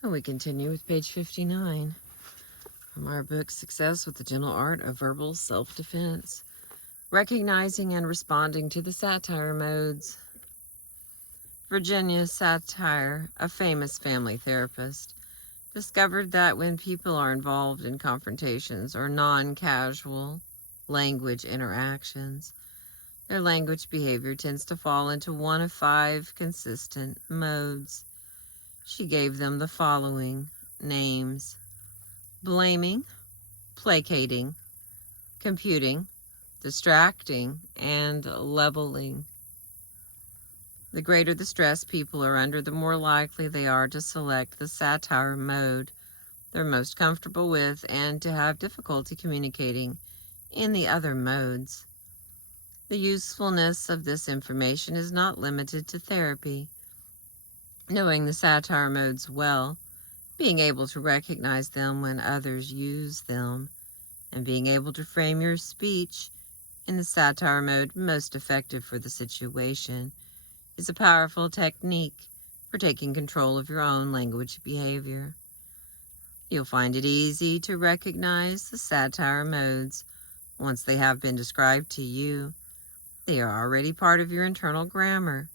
And we continue with page 59 from our book, Success with the Gentle Art of Verbal Self-Defense. Recognizing and responding to the satire modes. Virginia Satir, a famous family therapist, discovered that when people are involved in confrontations or non-casual language interactions, their language behavior tends to fall into one of 5 consistent modes. She gave them the following names: blaming, placating, computing, distracting, and leveling. The greater the stress people are under, the more likely they are to select the satire mode they're most comfortable with and to have difficulty communicating in the other modes. The usefulness of this information is not limited to therapy. Knowing the satire modes well, being able to recognize them when others use them, and being able to frame your speech in the satire mode most effective for the situation is a powerful technique for taking control of your own language behavior. You'll find it easy to recognize the satire modes once they have been described to you. They are already part of your internal grammar,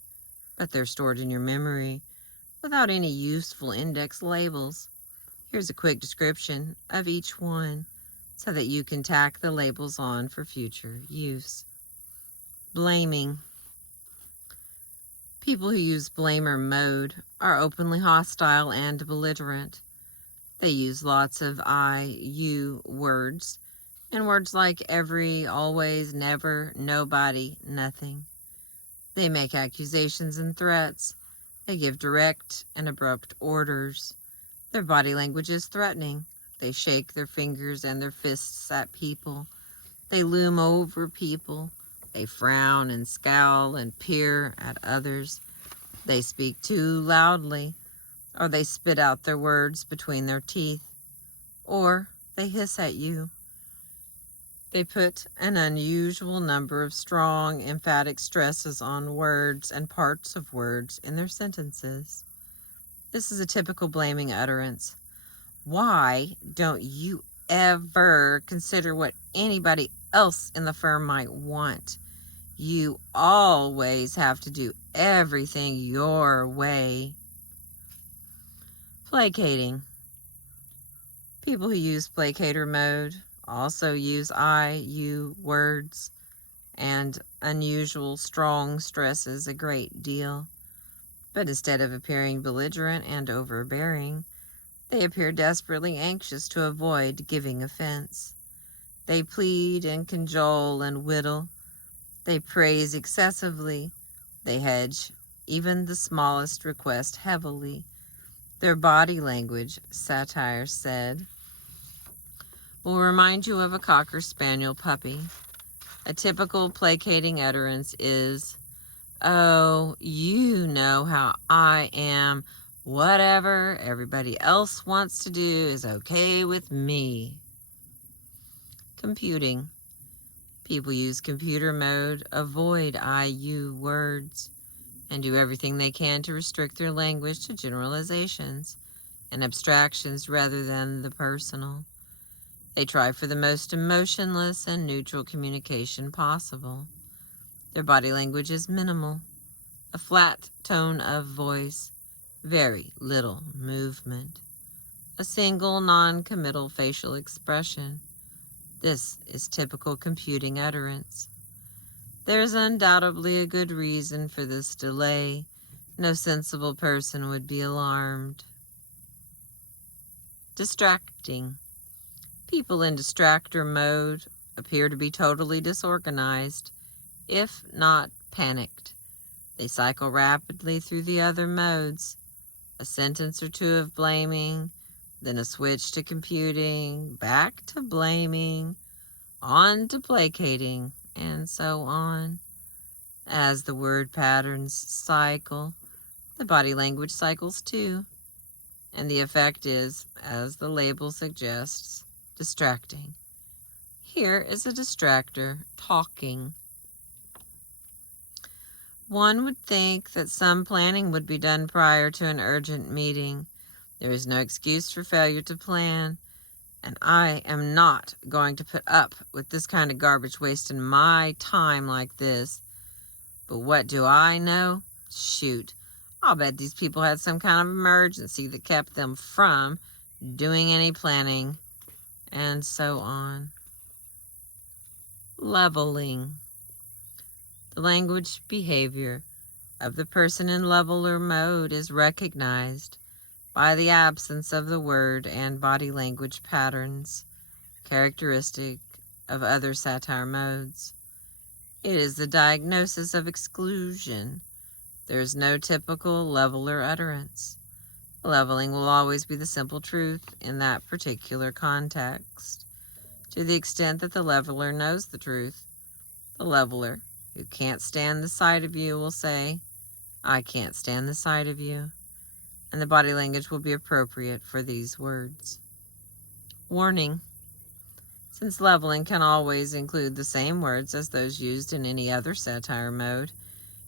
but they're stored in your memory without any useful index labels. Here's a quick description of each one so that you can tack the labels on for future use. Blaming. People who use blamer mode are openly hostile and belligerent. They use lots of I, you words, and words like every, always, never, nobody, nothing. They make accusations and threats. They give direct and abrupt orders. Their body language is threatening. They shake their fingers and their fists at people. They loom over people. They frown and scowl and peer at others. They speak too loudly, or they spit out their words between their teeth, or they hiss at you. They put an unusual number of strong, emphatic stresses on words and parts of words in their sentences. This is a typical blaming utterance. Why don't you ever consider what anybody else in the firm might want? You always have to do everything your way. Placating. People who use placator mode also use I, you words and unusual strong stresses a great deal. But instead of appearing belligerent and overbearing, they appear desperately anxious to avoid giving offense. They plead and cajole and whittle. They praise excessively. They hedge even the smallest request heavily. Their body language, Satir said, will remind you of a Cocker Spaniel puppy. A typical placating utterance is, "Oh, you know how I am. Whatever everybody else wants to do is okay with me." Computing. People use computer mode, avoid I, you words, and do everything they can to restrict their language to generalizations and abstractions rather than the personal. They try for the most emotionless and neutral communication possible. Their body language is minimal, a flat tone of voice, very little movement, a single non-committal facial expression. This is typical computing utterance. There is undoubtedly a good reason for this delay. No sensible person would be alarmed. Distracting. People in distractor mode appear to be totally disorganized, if not panicked. They cycle rapidly through the other modes. A sentence or two of blaming, then a switch to computing, back to blaming, on to placating, and so on. As the word patterns cycle, the body language cycles too. And the effect is, as the label suggests, distracting. Here is a distractor talking. One would think that some planning would be done prior to an urgent meeting. There is no excuse for failure to plan, and I am not going to put up with this kind of garbage wasting my time like this. But what do I know? Shoot, I'll bet these people had some kind of emergency that kept them from doing any planning, and so on. Leveling. The language behavior of the person in leveler mode is recognized by the absence of the word and body language patterns characteristic of other satire modes. It is the diagnosis of exclusion. There is no typical leveler utterance. Leveling will always be the simple truth in that particular context. To the extent that the leveler knows the truth, the leveler, who can't stand the sight of you, will say, "I can't stand the sight of you," and the body language will be appropriate for these words. Warning. Since leveling can always include the same words as those used in any other satire mode,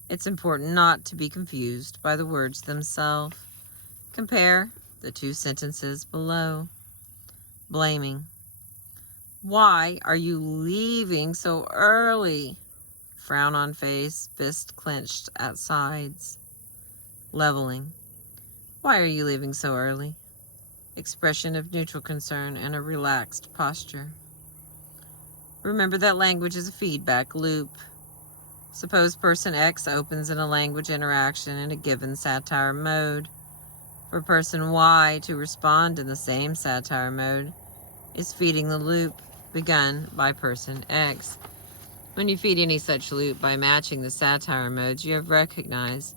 it's important not to be confused by the words themselves. Compare the two sentences below. Blaming. Why are you leaving so early? Frown on face, fist clenched at sides. Leveling. Why are you leaving so early? Expression of neutral concern and a relaxed posture. Remember that language is a feedback loop. Suppose person X opens in a language interaction in a given satire mode. For person Y to respond in the same satire mode is feeding the loop begun by person X. When you feed any such loop by matching the satire modes you have recognized,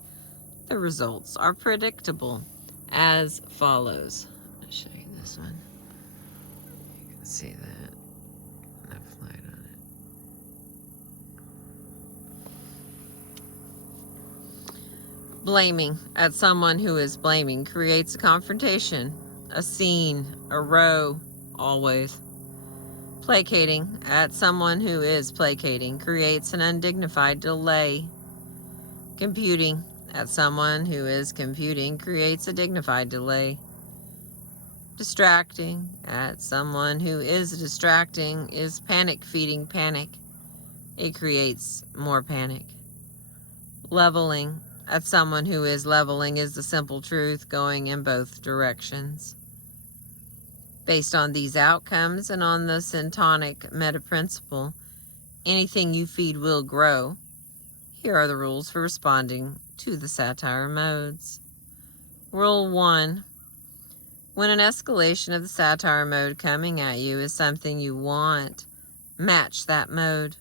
the results are predictable as follows. I'll show you this one. You can see that. Enough light on it. Blaming at someone who is blaming creates a confrontation, a scene, a row, always. Placating at someone who is placating creates an undignified delay. Computing at someone who is computing creates a dignified delay. Distracting at someone who is distracting is panic feeding panic. It creates more panic. Leveling at someone who is leveling is the simple truth going in both directions. Based on these outcomes and on the syntonic meta principle, anything you feed will grow. Here are the rules for responding to the satire modes. Rule 1. When an escalation of the satire mode coming at you is something you want, match that mode.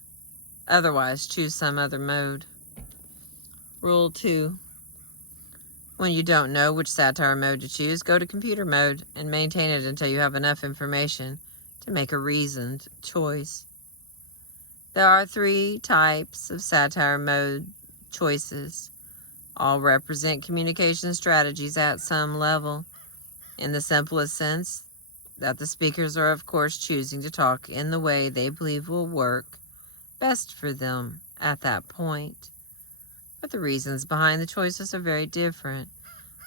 Otherwise, choose some other mode. Rule 2. When you don't know which satire mode to choose, go to computer mode and maintain it until you have enough information to make a reasoned choice. There are 3 types of satire mode choices. All represent communication strategies at some level. In the simplest sense, that the speakers are of course choosing to talk in the way they believe will work best for them at that point. But the reasons behind the choices are very different.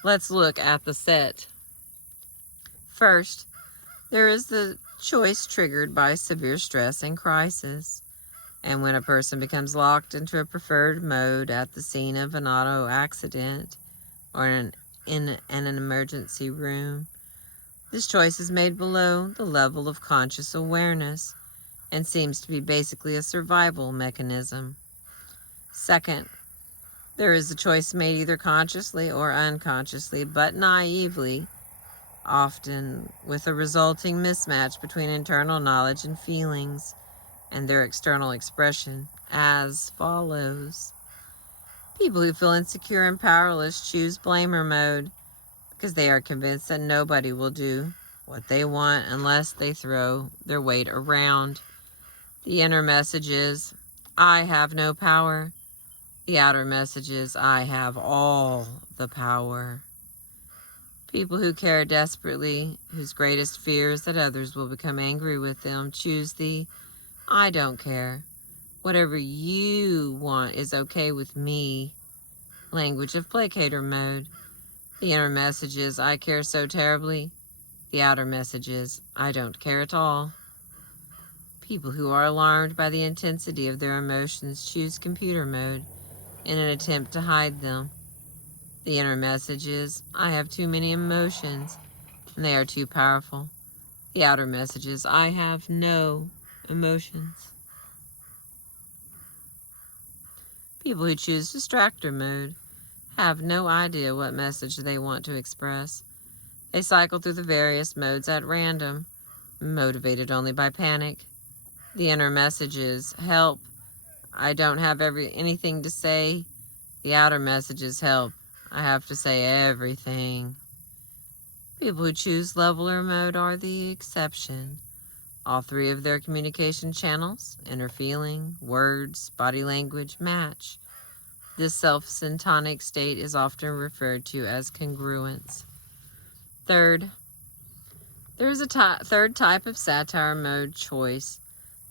Let's look at the set. First, there is the choice triggered by severe stress and crisis, and when a person becomes locked into a preferred mode at the scene of an auto accident or in an emergency room. This choice is made below the level of conscious awareness and seems to be basically a survival mechanism. Second, there is a choice made either consciously or unconsciously, but naively, often with a resulting mismatch between internal knowledge and feelings and their external expression, as follows. People who feel insecure and powerless choose blamer mode because they are convinced that nobody will do what they want unless they throw their weight around. The inner message is, "I have no power." The outer message is, "I have all the power." People who care desperately, whose greatest fear is that others will become angry with them, choose the "I don't care. Whatever you want is okay with me" language of placator mode. The inner message is, I care so terribly. The outer message is, I don't care at all. People who are alarmed by the intensity of their emotions choose computer mode in an attempt to hide them. The inner message is, I have too many emotions, and they are too powerful. The outer message is, I have no emotions. People who choose distractor mode have no idea what message they want to express. They cycle through the various modes at random, motivated only by panic. The inner message is, help, I don't have anything to say. The outer message is, help, I have to say everything. People who choose leveler mode are the exception. All three of their communication channels, inner feeling, words, body language, match. This self-syntonic state is often referred to as congruence. Third, there is a third type of satire mode choice,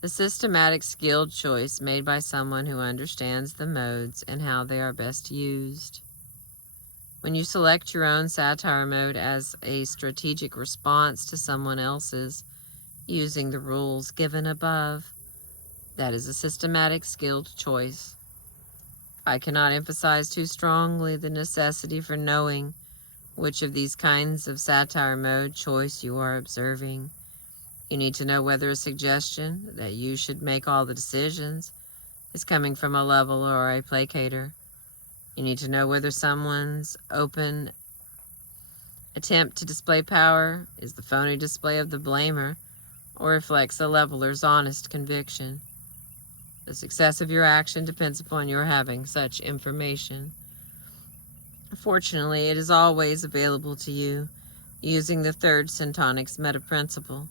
the systematic skilled choice made by someone who understands the modes and how they are best used. When you select your own satire mode as a strategic response to someone else's, using the rules given above, that is a systematic skilled choice. I cannot emphasize too strongly the necessity for knowing which of these kinds of satire mode choice you are observing. You need to know whether a suggestion that you should make all the decisions is coming from a leveler or a placater. You need to know whether someone's open attempt to display power is the phony display of the blamer or reflects a leveler's honest conviction. The success of your action depends upon your having such information. Fortunately, it is always available to you using the third syntonic's meta principle.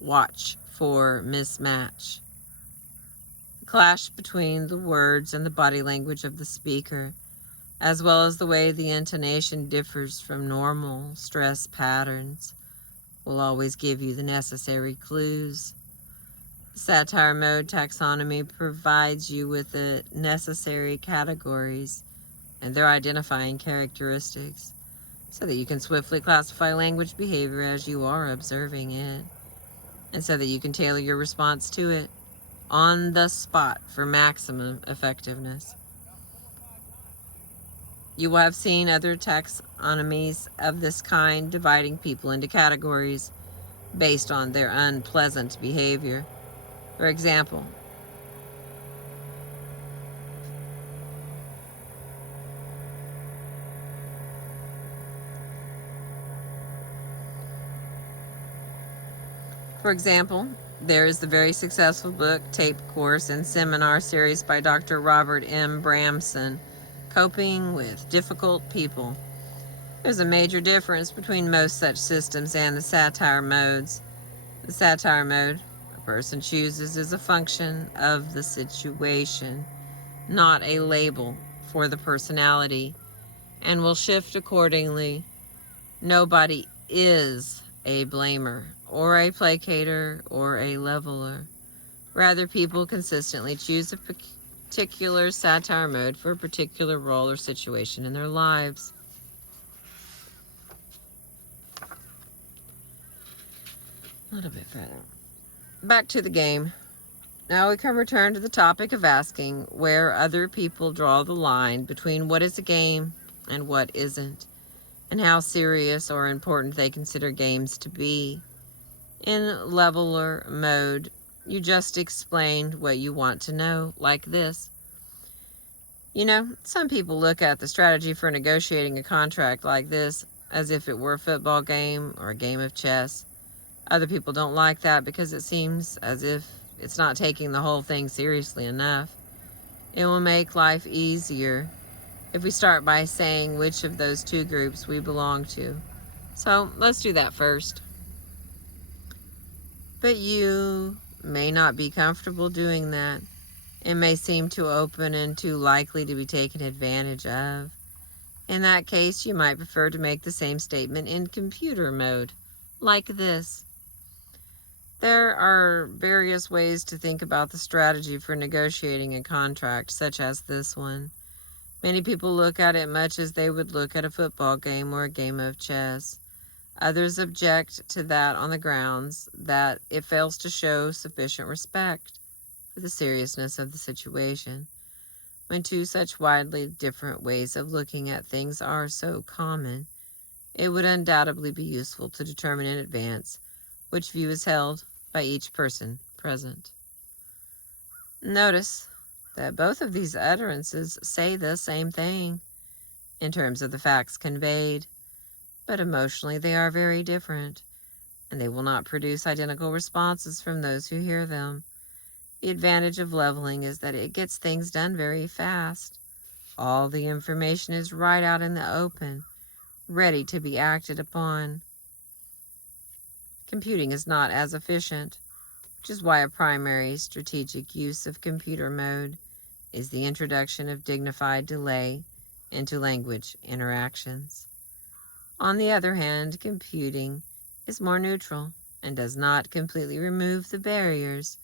Watch for mismatch. The clash between the words and the body language of the speaker, as well as the way the intonation differs from normal stress patterns, will always give you the necessary clues. The satire mode taxonomy provides you with the necessary categories and their identifying characteristics so that you can swiftly classify language behavior as you are observing it, and so that you can tailor your response to it on the spot for maximum effectiveness. You will have seen other taxonomies of this kind dividing people into categories based on their unpleasant behavior. For example, there is the very successful book, tape course, and seminar series by Dr. Robert M. Bramson, Coping with Difficult People. There's a major difference between most such systems and the satire modes. The satire mode a person chooses is a function of the situation, not a label for the personality, and will shift accordingly. Nobody is a blamer, or a placater, or a leveler. Rather, people consistently choose a particular satire mode for a particular role or situation in their lives. A little bit further. Back to the game. Now we can return to the topic of asking where other people draw the line between what is a game and what isn't, and how serious or important they consider games to be. In leveler mode, you just explained what you want to know, like this. You know, some people look at the strategy for negotiating a contract like this as if it were a football game or a game of chess. Other people don't like that because it seems as if it's not taking the whole thing seriously enough. It will make life easier if we start by saying which of those two groups we belong to. So let's do that first. But you may not be comfortable doing that. It may seem too open and too likely to be taken advantage of. In that case, you might prefer to make the same statement in computer mode, like this. There are various ways to think about the strategy for negotiating a contract, such as this one. Many people look at it much as they would look at a football game or a game of chess. Others object to that on the grounds that it fails to show sufficient respect for the seriousness of the situation. When two such widely different ways of looking at things are so common, it would undoubtedly be useful to determine in advance which view is held by each person present. Notice that both of these utterances say the same thing in terms of the facts conveyed, but emotionally they are very different, and they will not produce identical responses from those who hear them. The advantage of leveling is that it gets things done very fast. All the information is right out in the open, ready to be acted upon. Computing is not as efficient, which is why a primary strategic use of computer mode is the introduction of dignified delay into language interactions. On the other hand, computing is more neutral and does not completely remove the barriers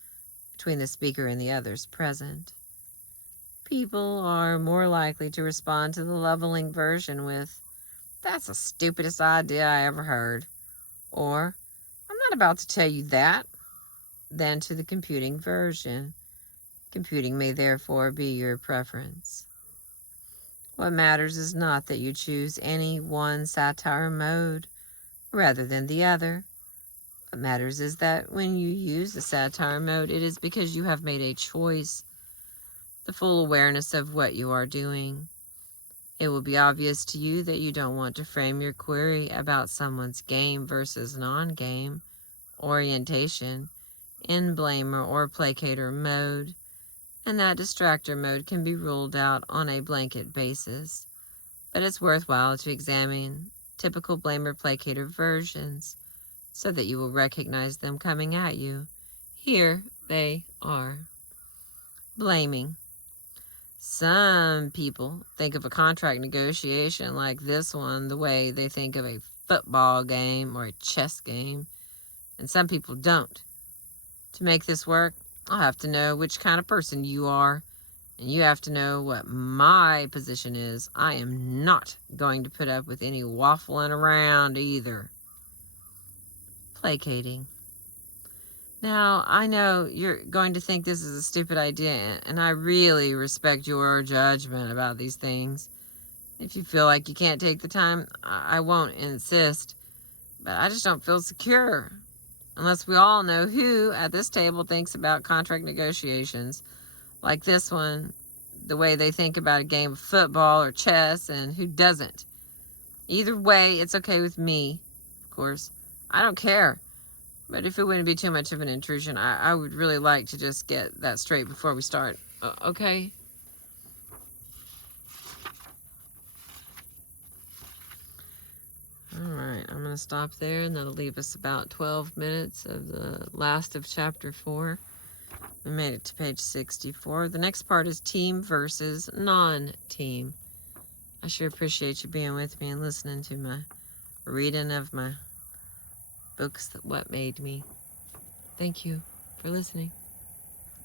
between the speaker and the others present. People are more likely to respond to the leveling version with, "That's the stupidest idea I ever heard," or, "I'm not about to tell you that," than to the computing version. Computing may therefore be your preference. What matters is not that you choose any one satire mode rather than the other. What matters is that when you use the satire mode, it is because you have made a choice, the full awareness of what you are doing. It will be obvious to you that you don't want to frame your query about someone's game versus non-game orientation in blamer or placator mode, and that distractor mode can be ruled out on a blanket basis. But it's worthwhile to examine typical blamer placator versions so that you will recognize them coming at you. Here they are. Blaming. Some people think of a contract negotiation like this one the way they think of a football game or a chess game, and some people don't. To make this work, I'll have to know which kind of person you are, and you have to know what my position is. I am not going to put up with any waffling around either. Placating. Now, I know you're going to think this is a stupid idea, and I really respect your judgment about these things. If you feel like you can't take the time, I won't insist, but I just don't feel secure unless we all know who at this table thinks about contract negotiations like this one the way they think about a game of football or chess, and who doesn't. Either way, it's okay with me, of course. I don't care. But if it wouldn't be too much of an intrusion, I would really like to just get that straight before we start. Okay? Alright, I'm going to stop there, and that'll leave us about 12 minutes of the last of chapter 4. We made it to page 64. The next part is team versus non-team. I sure appreciate you being with me and listening to my reading of my books, What Made Me. Thank you for listening.